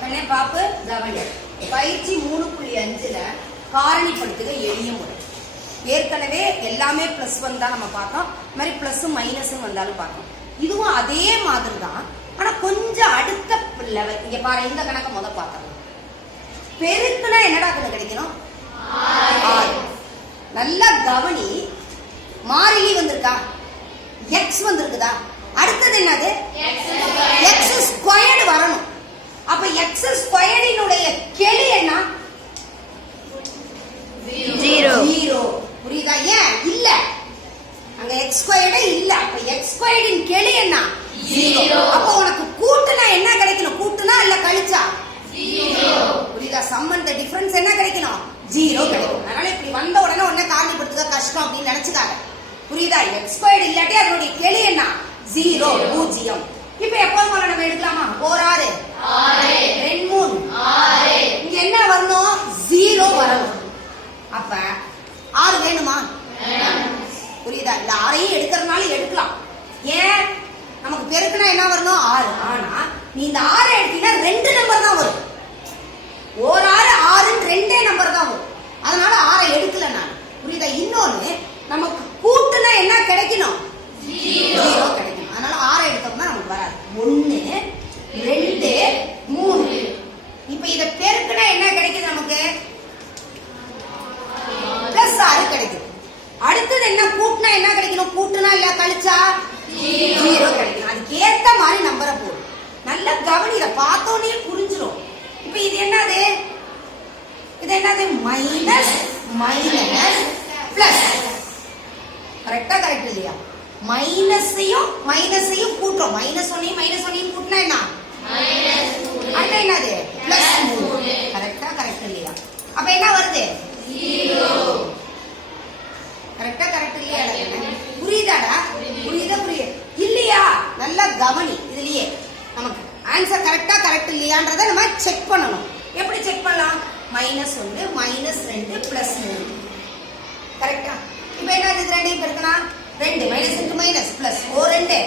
கண்ணே பாப்பு கவனி. பயிற்சி 3.5ல காரணிப்படுத்துக எளிய முறை. ஏற்கனவே எல்லாமே +1 தான் நம்ம பார்த்தோம். இந்த மாதிரி பிளஸ் மைனஸும் வந்தாலும் பார்த்தோம். இதுவும் அதே மாதிரி தான், ஆனா கொஞ்சம் அடுத்த லெவல். இங்க பாரு, இந்த கணக்கை முதல் பார்த்தோம். பெருக்குனா என்னடா கிடைக்கணும்? 6. நல்லா கவனி, மாறிலி வந்திருக்கா, எக்ஸ் வந்திருக்குதா, அடுத்தது என்னது எக்ஸ் ஸ்கொயர்டு வரணும். அப்ப எக்ஸ் ஸ்கொயர்டினுடைய கெழு என்ன? 0. புரியுதா? ஏன் இல்ல, அங்க எக்ஸ் ஸ்கொயர்டே இல்ல. அப்ப எக்ஸ் ஸ்கொயர்டின் கெழு என்ன? 0. அப்ப உனக்கு கூட்டுனா என்ன கிடைக்கணும்? கூட்டுனா இல்ல கழிச்சா? 0. புரியுதா? சம்மன் தி டிஃபரன்ஸ் என்ன கிடைக்கணும்? 0 கிடைக்கும். அதனால இப்படி வந்த உடனே உடனே காரணிப்படுத்துக கஷ்டம் அப்படின்னு நினைச்சுக்காங்க. புரியுதா? எக்ஸ் ஸ்கொயர்டு இல்லாட்டி அதனுடைய கெழு என்ன? 0, 0. இப்ப எப்பவும் போல நம்ம எடுக்கலாமா? 6 2 3 இங்க என்ன வரணும்? 0 வரணும். அப்ப 6 வேணுமா? புரியுதா? இந்த 6ஐயும் எடுக்கிறதுனால எடுக்கலாம். ஏன்? நமக்கு பெருக்குனா என்ன வரணும்? 6. ஆனா நீ இந்த 6 எடுத்தீங்கன்னா 2 நம்பர் தான் வரும். 1 6 2 நம்பர் தான் வரும். அதனால 6 எடுக்கல நான். புரியுதா? இன்னொன்னு, நமக்கு கூட்டுனா என்ன கிடைக்கணும்? 0 கிடைக்கும். அதனால 6 எடுத்தோம்னா நமக்கு வராது. 1 2 3. இப்ப இத பெருக்குனா என்ன கிடைக்குது நமக்கு? +6 கிடைக்கும். அடுத்தது என்ன? கூட்டுனா என்ன கிடைக்கணும்? கூட்டுனா இல்ல கழிச்சா 0 கிடைக்கும். அதுக்கு ஏத்த மாதிரி நம்பரை போடும். நல்ல கவனி, இத பார்த்தோன்னே புரிஞ்சிடும். இப்ப இது என்னது? இது என்னது? Minus minus plus. கரெக்டா? கரெக்ட் இல்லையா? மைனஸையும் மைனஸையும் கூட்டுறோம். -1 கூட்டினா என்ன? அடுத்த என்னது? +3. கரெக்டா? கரெக்ட் இல்லையா? அப்ப என்ன வருது? 0. கரெக்டா? கரெக்ட் இல்லையா? புரியுதாடா? புரியுதா? புரியுது இல்லையா? நல்லா கவனி. இதுலயே நமக்கு ஆன்சர் கரெக்டா கரெக்ட் இல்லையான்றதை நம்ம செக் பண்ணணும். எப்படி செக் பண்ணலாம்? -1 -2 +3. கரெக்டா? இப்ப என்ன? இது ரெண்டையும் பெருக்கணும். 2 minus into minus plus 2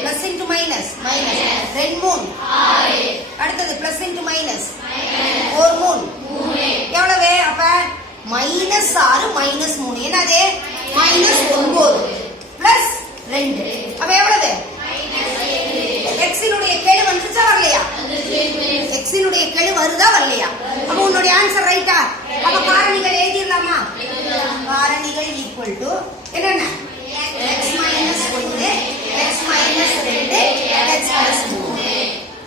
plus into minus minus 2 3 அடுத்தது பிளஸ் இன்டு மைனஸ் 4 3 எவ்வளவு? அப்ப -6 -3 என்னது? -9 பிளஸ் 2 அப்ப எவ்வளவு? எக்ஸினுடைய கெழு வந்துச்சா வரலையா? எக்ஸினுடைய கெழு வருதா வரலையா? அப்ப உன்னுடைய ஆன்சர் ரைட்டா? அப்ப காரணிகள் எழுதிடலாமா? காரணிகள் ஈக்குவல் டு என்னென்ன? x - 1 x - 2 x + 3.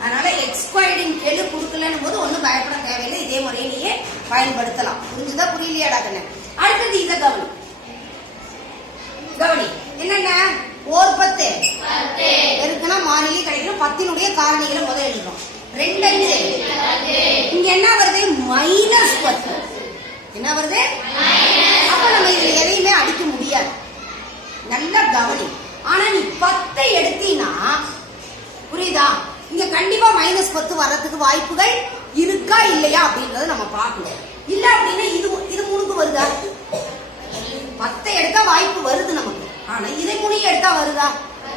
அதனால x ஸ்கொயர்டின் கெழு கொடுக்கலன்னும் போது ஒன்னும் பயப்பட தேவையில்லை. இதே முறையை நீயே பயன்படுத்தலாம். புரிஞ்சுதா? புரியலையாடா கண்ணு? அடுத்தது இத கவனி. கவனி என்னென்ன? 1 10 பெருக்குனா மாறிலி கிடைக்கும். 10னுடைய காரணிகளை முதல்ல எழுதுறோம். 2 5 இங்க என்ன வருது? -10. என்ன வருது? அப்ப நம்ம இதுல எதையுமே அடிக்க முடியாது. நல்லா கவனி. ஆனா நீ 10 எடுத்தீனா, புரியுதா? இங்க கண்டிப்பா -10 வர்றதுக்கு வாய்ப்புகள் இருக்கா இல்லையா அப்படின்றத நம்ம பார்க்கணும். இல்ல அப்படின்னா இது 3க்கு வருதா? 10 எடுத்தா வாய்ப்பு வருது நமக்கு. ஆனா இதை 3 எடுத்தா வருதா?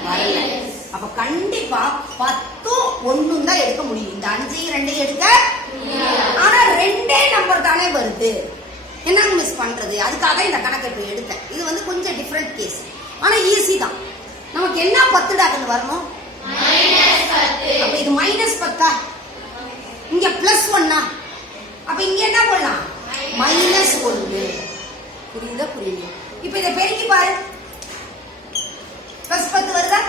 வரல. அப்ப கண்டிப்பா 10 1 தான் எடுக்க முடியும். இந்த 5 2 எடுக்க. ஆனா 2 நம்பர் தானே வருது. என்னங்க மிஸ் பண்றது? அதுக்காக இந்த கணக்கை இப்ப எடுத்தேன். இது வந்து கொஞ்சம் டிஃபரெண்ட் கேஸ். ஆனா ஈஸி தான். நமக்கு என்ன 10 டாக்குன்னு வரணும்? -10. அப்ப இது -10. இங்க +1. அப்ப இங்க என்ன பண்ணலாம்? -1. புரியுதா? புரியலையா? இப்ப இதை பெருக்கி பாரு. +10 வருதா?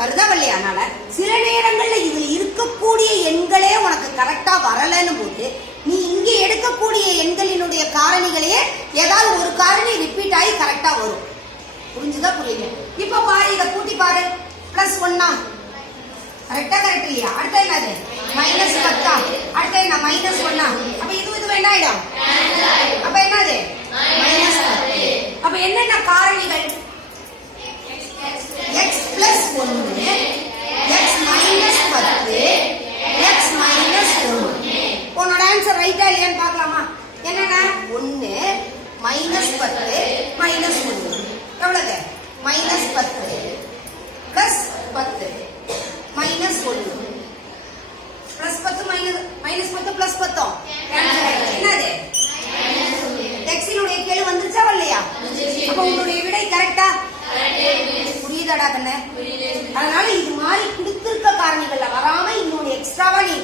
வருதா வரலையா? அதனால சில நேரங்கள்ல இதுல இருக்கக்கூடிய எண்களே உனக்கு கரெக்டா வரலன்னு போது நீ இங்க எடுக்கக்கூடிய எண்களினுடைய காரணிகளையே ஏதாவது ஒரு காரணி ரிப்பீட் ஆகி கரெக்டா வரும். புரிஞ்சுதா? புரியல? இப்ப பாரு, இத கூட்டி பாரு. +1 கரெக்டா? கரெக்ட் இல்லையா? அடுத்த என்னது? -10. அடுத்த என்ன? -1. அப்ப இது என்ன ஆயிடும்? அப்ப என்னது? -10. அப்ப என்னென்ன காரணிகள்? x + 1 x - 10 x - 1. உன்னோட ஆன்சர் ரைட்டா இல்லையான்னு பார்க்கலாமா? என்னென்ன? 1 -10 -1 எவ்வளவு? -10 +10 -1 +10 -10 +10 கேன்சல் ஆயிடுச்சு. என்னது எக்ஸினுடைய கெழு வந்துருச்சா வரலையா? அப்ப உங்களுடைய விடை கரெக்டா? புரியுதாடா கண்ணு? அதனால இது மாதிரி கொடுத்திருக்க காரணிகள்ல வராம இன்னொரு எக்ஸ்ட்ராவா நீ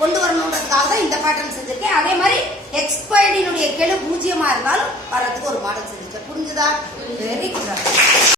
கொண்டு வரணுன்றதுக்காக தான் இந்த பேட்டர்ன் செஞ்சிருக்கேன். அதே மாதிரி எக்ஸ்பயர்டினுடைய கெழு 0 இருந்தாலும் வரதுக்கு ஒரு மாடல் செஞ்சிருக்கேன். புரிஞ்சுதா? Very good.